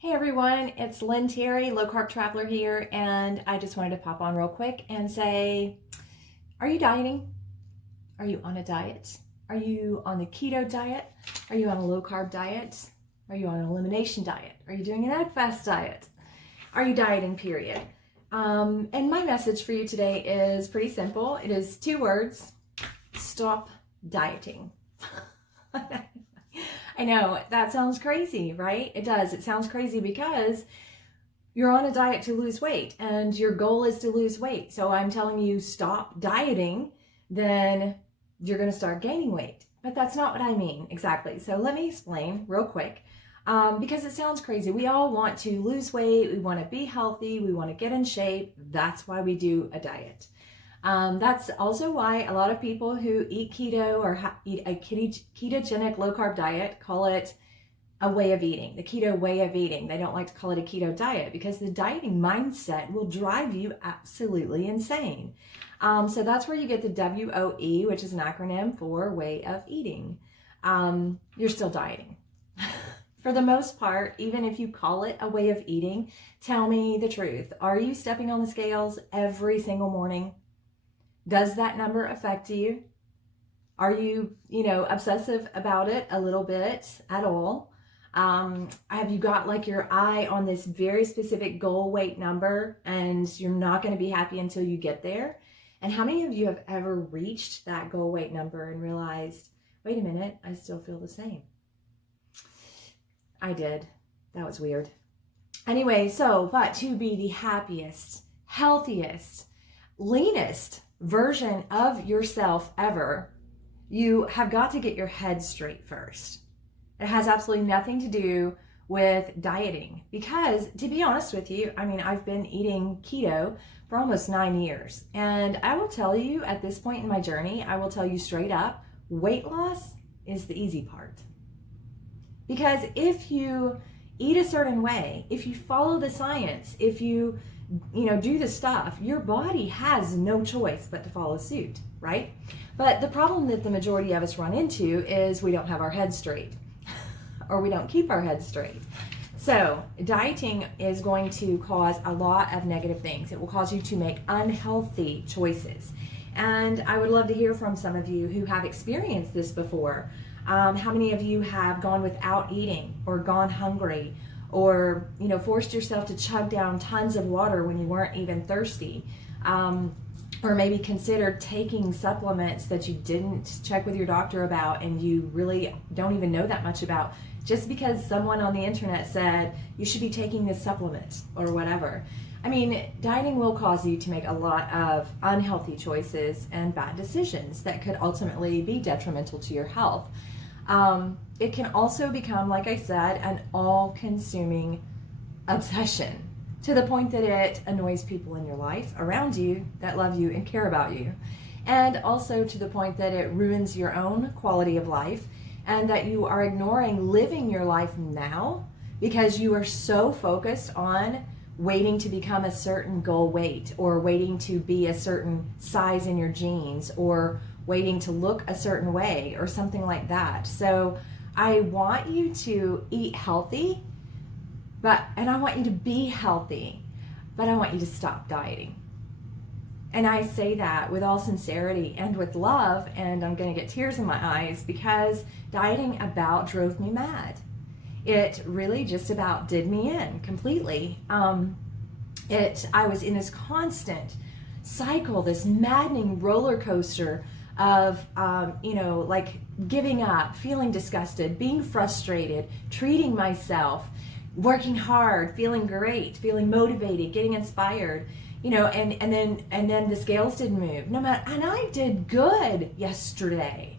Hey everyone, it's Lynn Terry, Low Carb Traveler here, and I just wanted to pop on real quick and say, are you dieting? Are you on a diet? Are you on the keto diet? Are you on a low carb diet? Are you on an elimination diet? Are you doing an egg fast diet? Are you dieting, period? And my message for you today is pretty simple. It is 2 words: stop dieting. I know, that sounds crazy, right? It does. It sounds crazy because you're on a diet to lose weight and your goal is to lose weight. So I'm telling you, stop dieting, then you're going to start gaining weight. But that's not what I mean exactly. So let me explain real quick, because it sounds crazy. We all want to lose weight. We want to be healthy. We want to get in shape. That's why we do a diet. That's also why a lot of people who eat keto or eat a ketogenic low carb diet call it a way of eating, the keto way of eating. They don't like to call it a keto diet because the dieting mindset will drive you absolutely insane. So that's where you get the WOE, which is an acronym for way of eating. You're still dieting. For the most part, even if you call it a way of eating, tell me the truth. Are you stepping on the scales every single morning? Does that number affect you? Are you, obsessive about it a little bit at all? Have you got like your eye on this very specific goal weight number and you're not going to be happy until you get there? And how many of you have ever reached that goal weight number and realized, wait a minute, I still feel the same? I did. That was weird. Anyway, but to be the happiest, healthiest, leanest version of yourself ever, you have got to get your head straight first. It has absolutely nothing to do with dieting because, to be honest with you, I've been eating keto for almost 9 years. And I will tell you, at this point in my journey, I will tell you straight up, weight loss is the easy part. Because if you eat a certain way, if you follow the science, if you do the stuff, your body has no choice but to follow suit, right? But the problem that the majority of us run into is we don't have our head straight or we don't keep our head straight. So dieting is going to cause a lot of negative things. It will cause you to make unhealthy choices. And I would love to hear from some of you who have experienced this before. How many of you have gone without eating or gone hungry, or forced yourself to chug down tons of water when you weren't even thirsty, or maybe considered taking supplements that you didn't check with your doctor about and you really don't even know that much about, just because someone on the internet said you should be taking this supplement or whatever. Dieting will cause you to make a lot of unhealthy choices and bad decisions that could ultimately be detrimental to your health. It can also become, like I said, an all-consuming obsession to the point that it annoys people in your life around you that love you and care about you. And also to the point that it ruins your own quality of life and that you are ignoring living your life now because you are so focused on waiting to become a certain goal weight or waiting to be a certain size in your jeans or waiting to look a certain way or something like that. So I want you to eat healthy, and I want you to be healthy, but I want you to stop dieting. And I say that with all sincerity and with love, and I'm going to get tears in my eyes because dieting about drove me mad. It really just about did me in completely. I was in this constant cycle, this maddening roller coaster of, like giving up, feeling disgusted, being frustrated, treating myself, working hard, feeling great, feeling motivated, getting inspired, and then the scales didn't move. And I did good yesterday,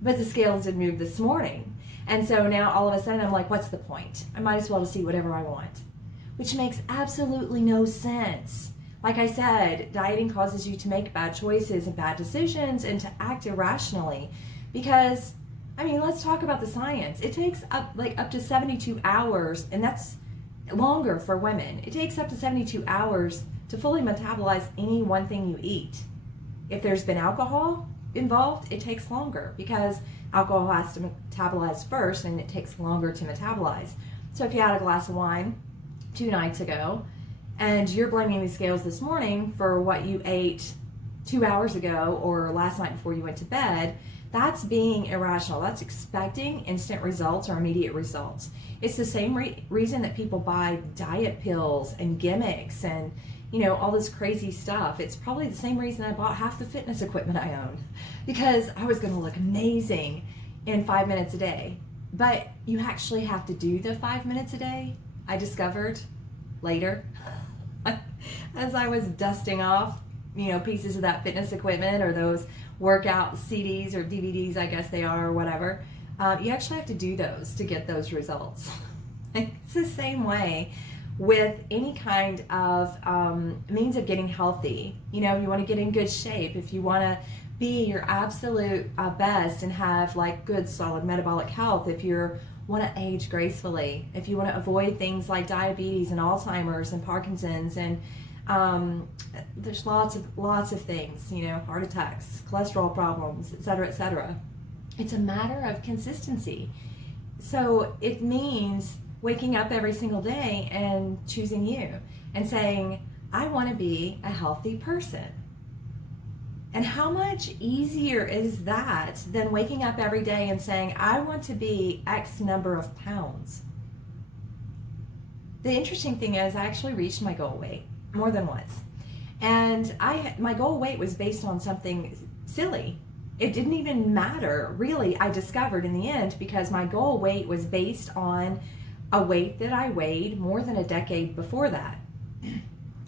but the scales didn't move this morning. And so now all of a sudden I'm like, what's the point? I might as well just eat whatever I want, which makes absolutely no sense. Like I said, dieting causes you to make bad choices and bad decisions and to act irrationally because, let's talk about the science. It takes up to 72 hours, and that's longer for women. It takes up to 72 hours to fully metabolize any one thing you eat. If there's been alcohol involved, it takes longer because alcohol has to metabolize first and it takes longer to metabolize. So if you had a glass of wine 2 nights ago and you're blaming the scales this morning for what you ate 2 hours ago or last night before you went to bed, that's being irrational. That's expecting instant results or immediate results. It's the same reason that people buy diet pills and gimmicks and, all this crazy stuff. It's probably the same reason I bought half the fitness equipment I own, because I was going to look amazing in 5 minutes a day. But you actually have to do the 5 minutes a day, I discovered later as I was dusting off, pieces of that fitness equipment or those workout CDs or DVDs, I guess they are, or whatever. You actually have to do those to get those results. It's the same way with any kind of means of getting healthy. You want to get in good shape, if you want to be your absolute best and have like good solid metabolic health, if you want to age gracefully, if you want to avoid things like diabetes and Alzheimer's and Parkinson's and there's lots of things, heart attacks, cholesterol problems, etc., etc. It's a matter of consistency. So it means waking up every single day and choosing you and saying, I want to be a healthy person. And how much easier is that than waking up every day and saying, I want to be X number of pounds? The interesting thing is I actually reached my goal weight more than once. And my goal weight was based on something silly. It didn't even matter, really, I discovered in the end, because my goal weight was based on a weight that I weighed more than a decade before that.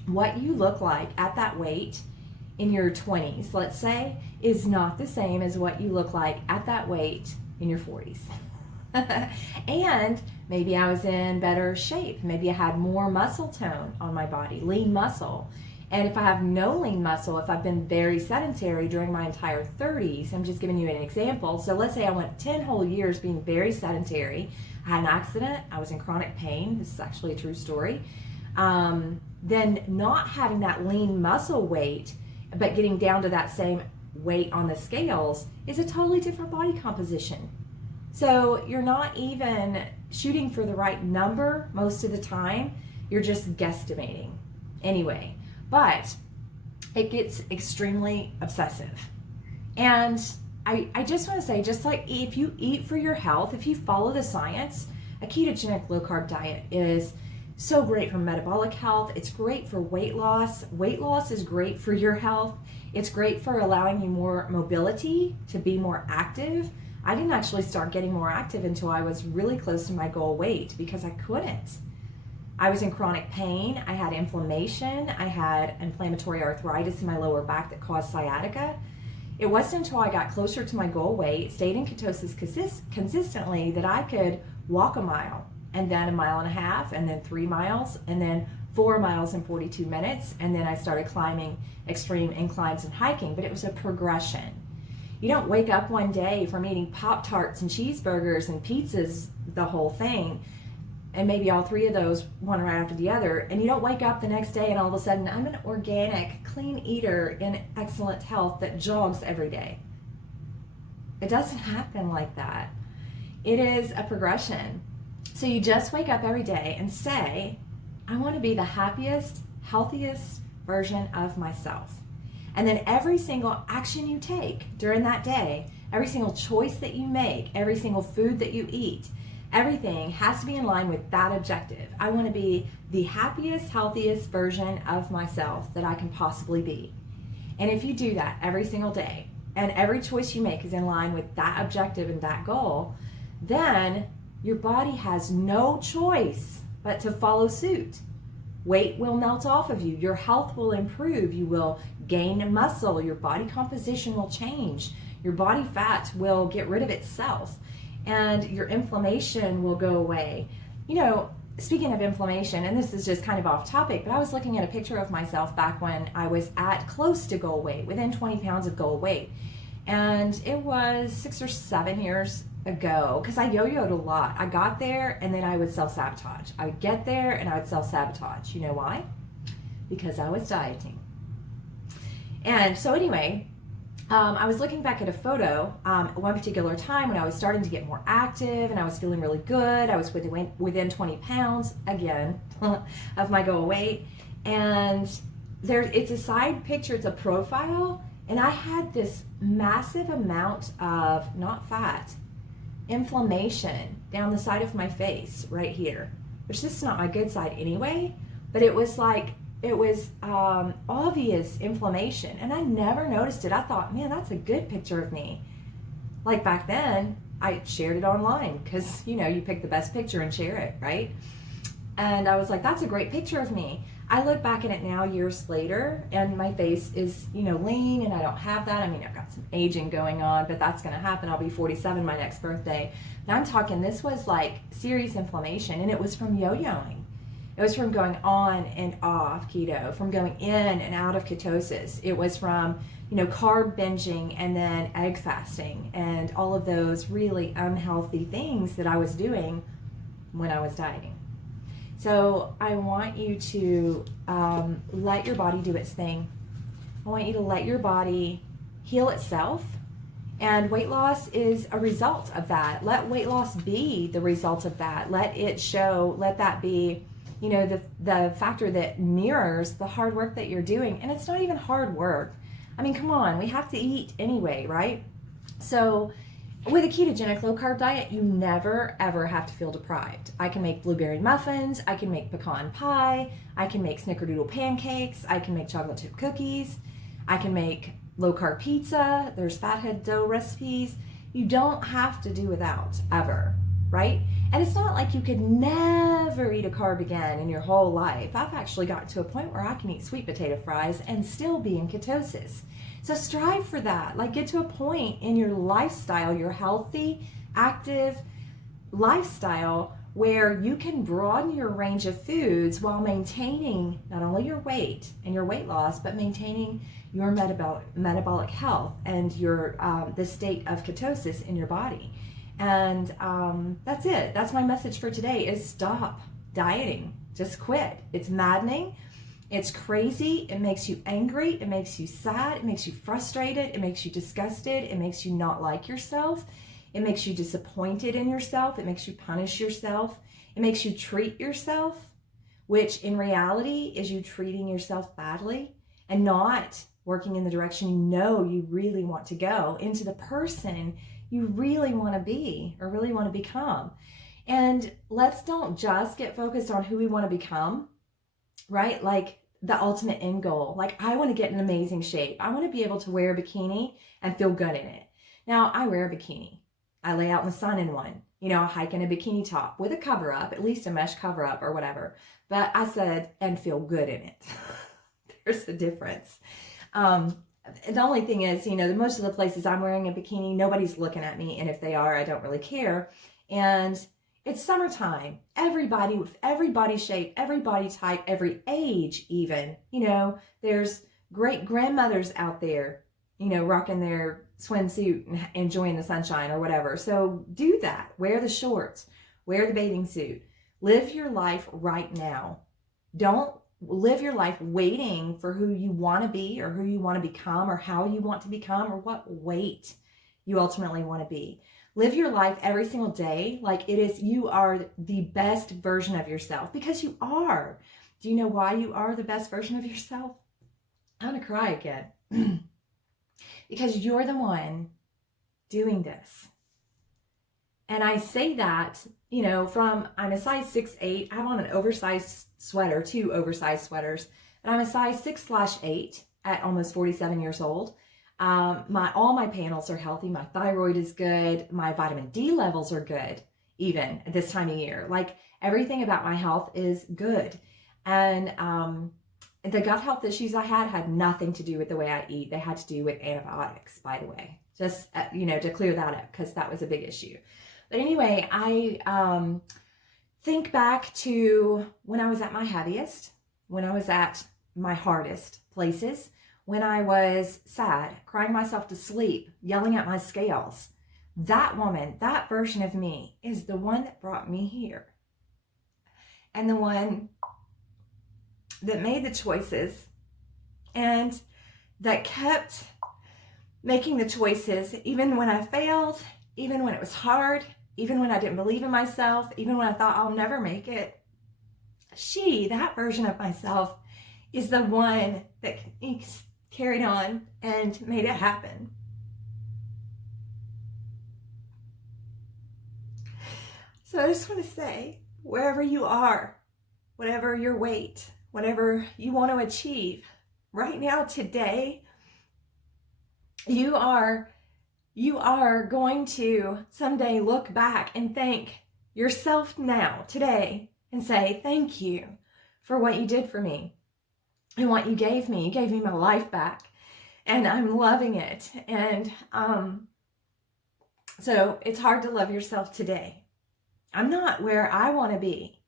What you look like at that weight in your 20s, let's say, is not the same as what you look like at that weight in your 40s. And maybe I was in better shape. Maybe I had more muscle tone on my body, lean muscle. And if I have no lean muscle, if I've been very sedentary during my entire 30s, I'm just giving you an example. So let's say I went 10 whole years being very sedentary. I had an accident. I was in chronic pain. This is actually a true story. Then not having that lean muscle weight, but getting down to that same weight on the scales is a totally different body composition. So you're not even shooting for the right number most of the time. You're just guesstimating anyway. But it gets extremely obsessive. And I just want to say, just like if you eat for your health, if you follow the science, a ketogenic low carb diet is so great for metabolic health. It's great for weight loss. Weight loss is great for your health. It's great for allowing you more mobility, to be more active. I didn't actually start getting more active until I was really close to my goal weight because I couldn't. I was in chronic pain. I had inflammation. I had inflammatory arthritis in my lower back that caused sciatica. It wasn't until I got closer to my goal weight, stayed in ketosis consistently, that I could walk a mile, and then a mile and a half, and then 3 miles, and then 4 miles in 42 minutes. And then I started climbing extreme inclines and hiking, but it was a progression. You don't wake up one day from eating Pop-Tarts and cheeseburgers and pizzas, the whole thing, and maybe all 3 of those, one right after the other, and you don't wake up the next day and all of a sudden, I'm an organic, clean eater in excellent health that jogs every day. It doesn't happen like that. It is a progression. So you just wake up every day and say, I want to be the happiest, healthiest version of myself. And then every single action you take during that day, every single choice that you make, every single food that you eat, everything has to be in line with that objective. I want to be the happiest, healthiest version of myself that I can possibly be. And if you do that every single day, and every choice you make is in line with that objective and that goal, then your body has no choice but to follow suit. Weight will melt off of you. Your health will improve. You will gain muscle. Your body composition will change. Your body fat will get rid of itself. And your inflammation will go away. Speaking of inflammation, and this is just kind of off topic, but I was looking at a picture of myself back when I was at close to goal weight, within 20 pounds of goal weight. And it was 6 or 7 years ago, because I yo-yoed a lot. I got there and then I would self-sabotage. I would get there and I would self-sabotage. You know why? Because I was dieting. And so anyway, I was looking back at a photo at one particular time when I was starting to get more active and I was feeling really good. I was within 20 pounds again of my goal weight. And it's a side picture, it's a profile. And I had this massive amount of, not fat, inflammation down the side of my face right here, which this is not my good side anyway, but it was obvious inflammation, and I never noticed it. I thought, man, that's a good picture of me. Like back then, I shared it online because, you pick the best picture and share it, right? And I was like, that's a great picture of me. I look back at it now years later, and my face is, lean, and I don't have that. I mean, I've got some aging going on, but that's going to happen. I'll be 47 my next birthday. And I'm talking, this was like serious inflammation, and it was from yo-yoing. It was from going on and off keto, from going in and out of ketosis. It was from, carb binging and then egg fasting and all of those really unhealthy things that I was doing when I was dieting. So I want you to let your body do its thing. I want you to let your body heal itself. And weight loss is a result of that. Let weight loss be the result of that. Let that be the factor that mirrors the hard work that you're doing. And it's not even hard work. I mean, come on, we have to eat anyway, right? So with a ketogenic low carb diet, you never ever have to feel deprived. I can make blueberry muffins, I can make pecan pie, I can make snickerdoodle pancakes, I can make chocolate chip cookies, I can make low carb pizza, there's fathead dough recipes. You don't have to do without ever, right? And it's not like you could never eat a carb again in your whole life. I've actually gotten to a point where I can eat sweet potato fries and still be in ketosis. So strive for that. Like, get to a point in your lifestyle, your healthy, active lifestyle, where you can broaden your range of foods while maintaining not only your weight and your weight loss, but maintaining your metabolic health and your the state of ketosis in your body. And that's it. That's my message for today, is stop dieting. Just quit. It's maddening. It's crazy. It makes you angry. It makes you sad. It makes you frustrated. It makes you disgusted. It makes you not like yourself. It makes you disappointed in yourself. It makes you punish yourself. It makes you treat yourself, which in reality is you treating yourself badly and not working in the direction you really want to go, into the person you really want to be or really want to become. And let's don't just get focused on who we want to become, right? Like the ultimate end goal. Like, I want to get in amazing shape. I want to be able to wear a bikini and feel good in it. Now, I wear a bikini. I lay out in the sun in one. I hike in a bikini top with a cover up, at least a mesh cover up or whatever. But I said, and feel good in it. There's a difference. The only thing is, most of the places I'm wearing a bikini, nobody's looking at me. And if they are, I don't really care. And it's summertime. Everybody with every body shape, every body type, every age even. There's great grandmothers out there, rocking their swimsuit and enjoying the sunshine or whatever. So do that. Wear the shorts. Wear the bathing suit. Live your life right now. Don't live your life waiting for who you want to be or who you want to become or how you want to become or what weight you ultimately want to be. Live your life every single day like it is you are the best version of yourself, because you are. Do you know why you are the best version of yourself? I'm going to cry again. Because you're the one doing this. And I say that, I'm a size 6'8". I have on an oversized sweater, 2 oversized sweaters. And I'm a size 6/8 at almost 47 years old. All my panels are healthy. My thyroid is good. My vitamin D levels are good, even at this time of year. Like, everything about my health is good. And the gut health issues I had nothing to do with the way I eat. They had to do with antibiotics, by the way. Just, to clear that up, because that was a big issue. But anyway, I think back to when I was at my heaviest, when I was at my hardest places, when I was sad, crying myself to sleep, yelling at my scales. That woman, that version of me, is the one that brought me here. And the one that made the choices and that kept making the choices, even when I failed, even when it was hard, even when I didn't believe in myself, even when I thought I'll never make it. That version of myself, is the one that carried on and made it happen. So I just want to say, wherever you are, whatever your weight, whatever you want to achieve, right now, today, you are going to someday look back and thank yourself now, today, and say, thank you for what you did for me and what you gave me. You gave me my life back, and I'm loving it. And so it's hard to love yourself today. I'm not where I want to be.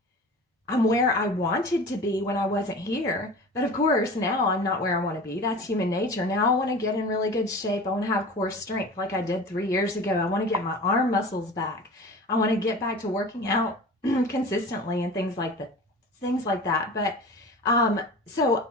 I'm where I wanted to be when I wasn't here. But of course, now I'm not where I want to be. That's human nature. Now I want to get in really good shape. I want to have core strength like I did 3 years ago. I want to get my arm muscles back. I want to get back to working out consistently and things like that. But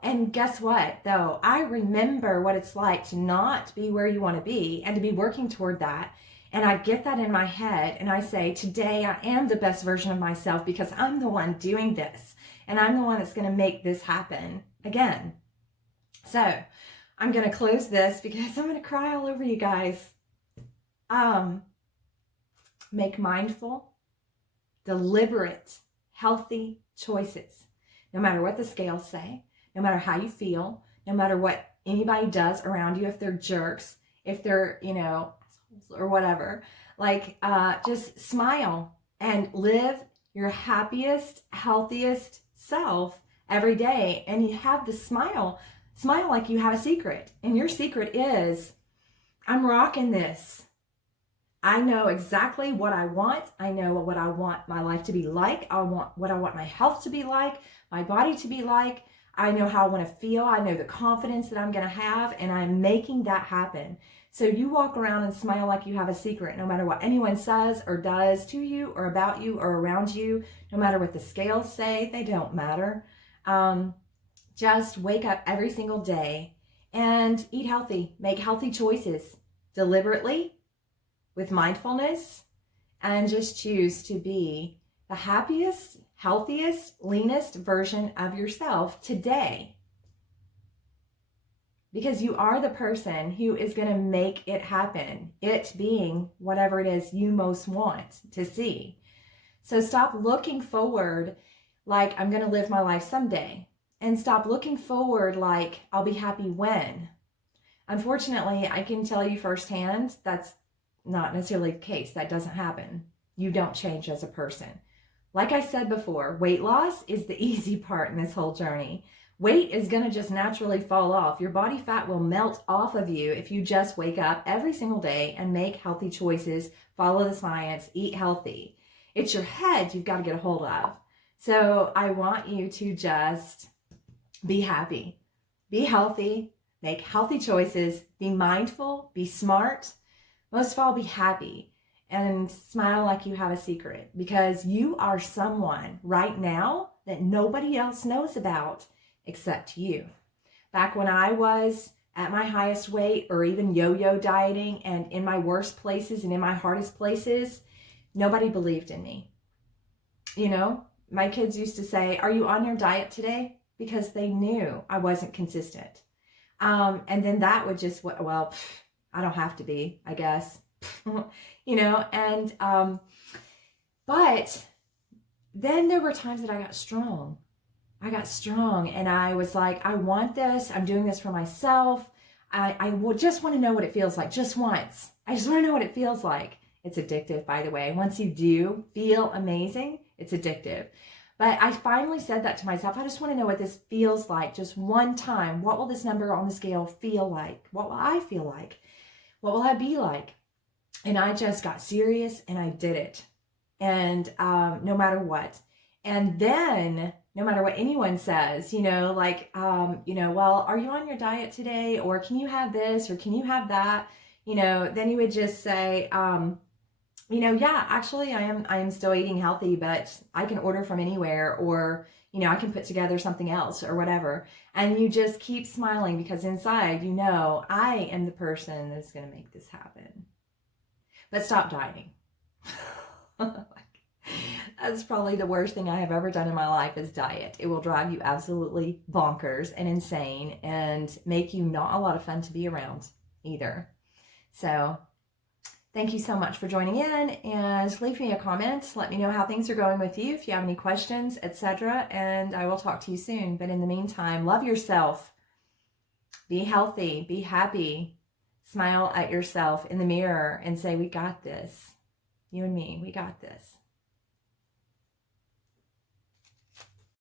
and guess what, though? I remember what it's like to not be where you want to be and to be working toward that. And I get that in my head, and I say, today I am the best version of myself because I'm the one doing this, and I'm the one that's going to make this happen again. So I'm going to close this because I'm going to cry all over you guys. Make mindful, deliberate, healthy choices. No matter what the scales say, no matter how you feel, no matter what anybody does around you, if they're jerks, if they're, or whatever, just smile and live your happiest, healthiest self every day. And you have the smile like you have a secret. And your secret is, I'm rocking this. I know exactly what I want. I know what I want my life to be like. I want my health to be like, my body to be like. I know how I want to feel. I know the confidence that I'm going to have, and I'm making that happen. So you walk around and smile like you have a secret, no matter what anyone says or does to you or about you or around you, no matter what the scales say, they don't matter. Just wake up every single day and eat healthy, make healthy choices deliberately, with mindfulness, and just choose to be the happiest, healthiest, leanest version of yourself today. Because you are the person who is going to make it happen, it being whatever it is you most want to see. So stop looking forward like I'm going to live my life someday, and stop looking forward like I'll be happy when. Unfortunately, I can tell you firsthand, that's not necessarily the case. That doesn't happen. You don't change as a person. Like I said before, weight loss is the easy part in this whole journey. Weight is going to just naturally fall off. Your body fat will melt off of you if you just wake up every single day and make healthy choices, follow the science, eat healthy. It's your head you've got to get a hold of. So I want you to just be happy, be healthy, make healthy choices, be mindful, be smart. Most of all, be happy and smile like you have a secret, because you are someone right now that nobody else knows about except you. Back when I was at my highest weight, or even yo-yo dieting and in my worst places and in my hardest places, nobody believed in me. My kids used to say, "Are you on your diet today?" Because they knew I wasn't consistent. And then that would just, I don't have to be, I guess, but then there were times that I got strong and I was like, I want this. I'm doing this for myself. I just want to know what it feels like just once. I just want to know what it feels like. It's addictive, by the way. Once you do feel amazing, it's addictive. But I finally said that to myself. I just want to know what this feels like just one time. What will this number on the scale feel like? What will I feel like? What will I be like? And I just got serious and I did it. And no matter what. And then no matter what anyone says, well, are you on your diet today? Or can you have this? Or can you have that? Then you would just say, Yeah, actually I am still eating healthy, but I can order from anywhere, or, I can put together something else or whatever. And you just keep smiling because inside, I am the person that's going to make this happen. But stop dieting. That's probably the worst thing I have ever done in my life is diet. It will drive you absolutely bonkers and insane and make you not a lot of fun to be around either. So thank you so much for joining in, and leave me a comment. Let me know how things are going with you, if you have any questions, etc. And I will talk to you soon. But in the meantime, love yourself. Be healthy. Be happy. Smile at yourself in the mirror and say, we got this. You and me, we got this.